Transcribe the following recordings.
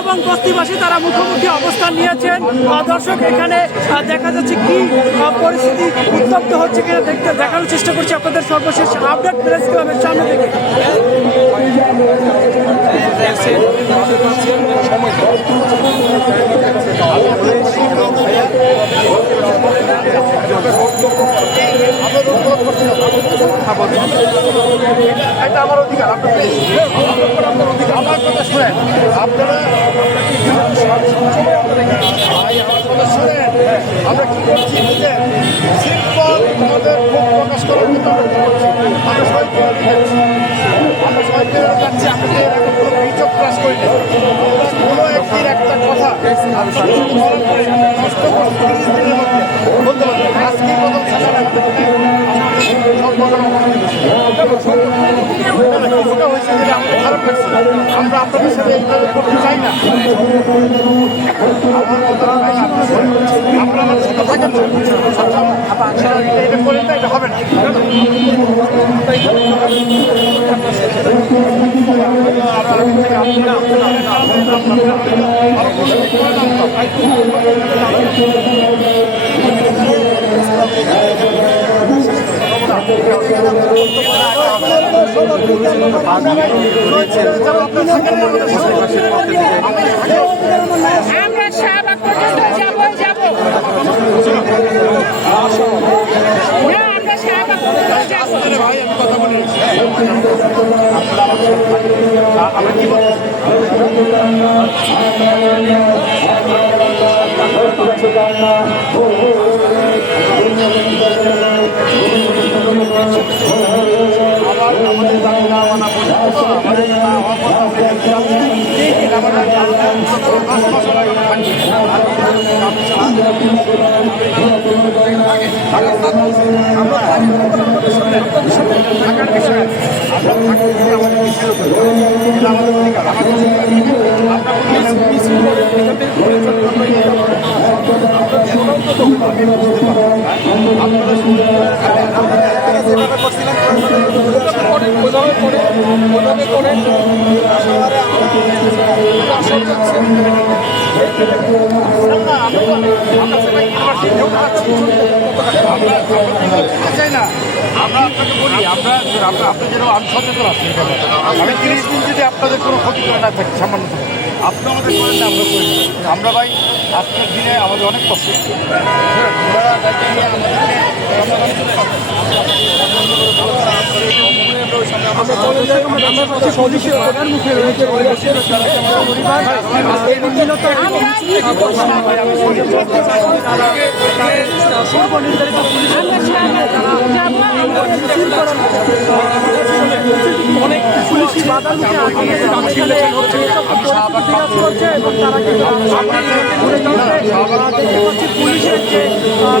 এবং বস্তিবাসী তারা মুখোমুখি অবস্থান নিয়েছেন। দর্শক, এখানে দেখা যাচ্ছে কি পরিস্থিতি উত্তপ্ত হচ্ছে কিনা দেখতে দেখানোর চেষ্টা করছি আপনাদের সর্বশেষ আপডেট প্রেস ক্লাবের সামনে থেকে। এটা আমার অধিকার আপনার আমার কথা শুনেন আপনারা আমার কথা শুনেন আমরা কি করছি সিম্পল আমাদের মুখ প্রকাশ করার জন্য আমরা কি করছি আমরা সবাই আমরা সবাই যাচ্ছি আমাদের এরকম কোনো বিচক ক্লাস করি না কোনো একদিন একটা কথা নষ্ট করছি বলতে পারবেন আজকেই প্রথম সাজানো আমরা আপনাদের সাথে এইভাবে করতে চাই না আমার আপনারা আমাদের সাথে থাকেন এটা করেন না, এটা হবে না আমরা শাহবাগ পর্যন্ত যাব যাব। কি বলব? আপনারা শুনতে যেভাবে করছিলেন করে ওইভাবে করে ওইভাবে করে শহরে আমরা আপনাকে বলি আমরা আপনি যেন আমি আছি আমি তিরিশ দিন যদি আপনাদের কোনো ক্ষতি করে না থাকি সামান্য আপনি আমরা করি আমরা ভাই আজকের দিনে আমাদের অনেক কষ্ট আমাদেরকে অনেক পুলিশি বাধা মুখে করছে এবং তারা কিন্তু ঘুরে যাচ্ছে পুলিশের যে আহ,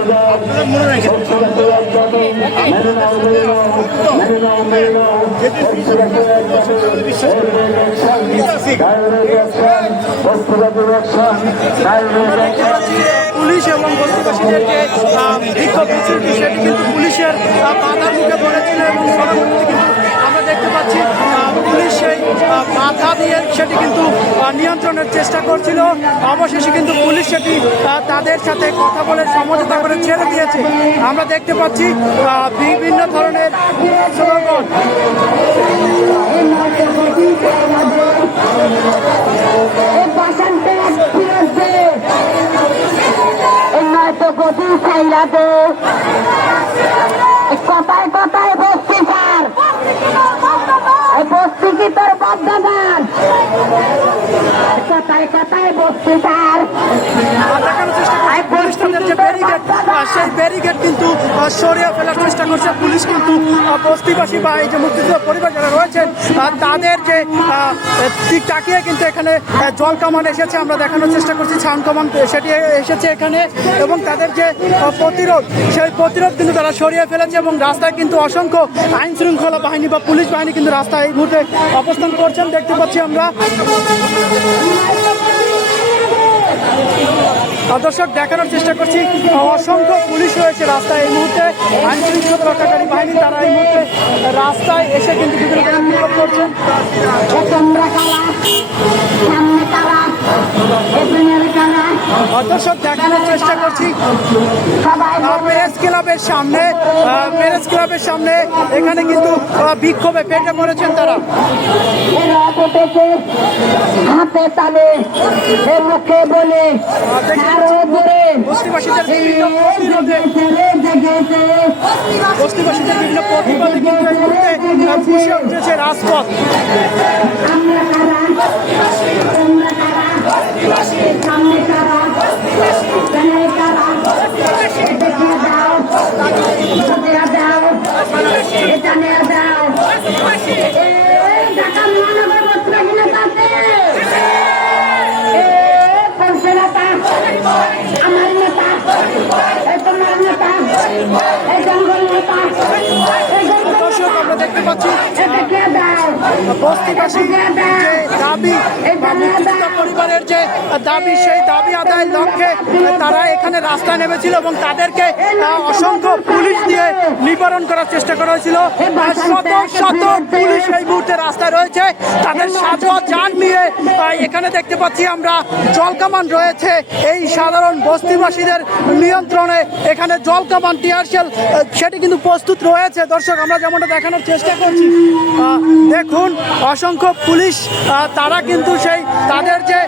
পুলিশ এবং বস্তিবাসীদের যে আহ, বিক্ষোভ মিছিলটি সেটি কিন্তু পুলিশের বাধার মুখে পড়েছিল এবং পরবর্তীতে আমরা দেখতে পাচ্ছি পুলিশ সেই বাধা দিয়ে সেটি কিন্তু নিয়ন্ত্রণের চেষ্টা করছিল। অবশেষে কিন্তু পুলিশ সেটি তাদের সাথে কথা বলে সমঝোতা করে ছেড়ে দিয়েছে। আমরা দেখতে পাচ্ছি বিভিন্ন ধরনের স্লোগান চাইলা দে কথায় কথায় বসছি স্যার বসছি কি তোর বদ্ধগান কথায় কথায় বসছি স্যার দেখানোর চেষ্টা করছি পুলিশ তাদের যে ব্যারিকেড সেই ব্যারিকেড কিন্তু সরিয়ে ফেলার চেষ্টা করছে পুলিশ কিন্তু বস্তিবাসী বা এই যে মুক্তিযুদ্ধ পরিবার যারা রয়েছেন তাদের যে দিক তাকিয়ে কিন্তু এখানে জল কামান এসেছে, আমরা দেখানোর চেষ্টা করছি সাউন্ড কামান সেটি এসেছে এখানে, এবং তাদের যে প্রতিরোধ, সেই প্রতিরোধ কিন্তু তারা সরিয়ে ফেলেছে এবং রাস্তায় কিন্তু অসংখ্য আইন শৃঙ্খলা বাহিনী বা পুলিশ বাহিনী কিন্তু রাস্তায় এই মুহূর্তে অবস্থান করছেন, দেখতে পাচ্ছি আমরা। দর্শক, দেখানোর চেষ্টা করছি, অসংখ্য পুলিশ রয়েছে রাস্তায়। এই মুহূর্তে আইন শৃঙ্খলা রক্ষাকারী বাহিনী তারা এই মুহূর্তে রাস্তায় এসে কিন্তু বিভিন্ন করছেন। দর্শক দেখানোর চেষ্টা করছি। প্রেস ক্লাবের সামনে প্রেস ক্লাবের সামনে এখানে কিন্তু বিক্ষোভে পেটে পড়েছেন তারা। হাতে তালে মুখে বলে বস্তিবাসীদের বিভিন্ন বস্তিবাসীদের বিভিন্ন প্রতিবাদে কিন্তু এই মুহূর্তে আহ, উঠেছে রাজপথ। দর্শক আমরা দেখতে পাচ্ছি বস্তিবাসী দাবি দাবি, সেই দাবি আদায়ের লক্ষ্যে তারা এখানে রাস্তায় নেমেছিল এবং তাদেরকে অসংখ্য পুলিশ দিয়ে নিবারণ করার চেষ্টা করা হয়েছিল। শত শত পুলিশ এই মুহূর্তে রাস্তায় রয়েছে। তাদের সাজোয়া যান নিয়ে এখানে দেখতে পাচ্ছি আমরা জলকামান রয়েছে। এই সাধারণ বস্তিবাসীদের নিয়ন্ত্রণে এখানে জলকামান টিয়ারশেল সেটি কিন্তু প্রস্তুত রয়েছে। দর্শক, আমরা যেমনটা দেখানোর চেষ্টা করছি দেখুন অসংখ্য পুলিশ তারা কিন্তু সেই তাদের যে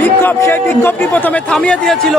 বিক্ষোভ সেই বিক্ষোভটি প্রথমে থামিয়ে দিয়েছিল।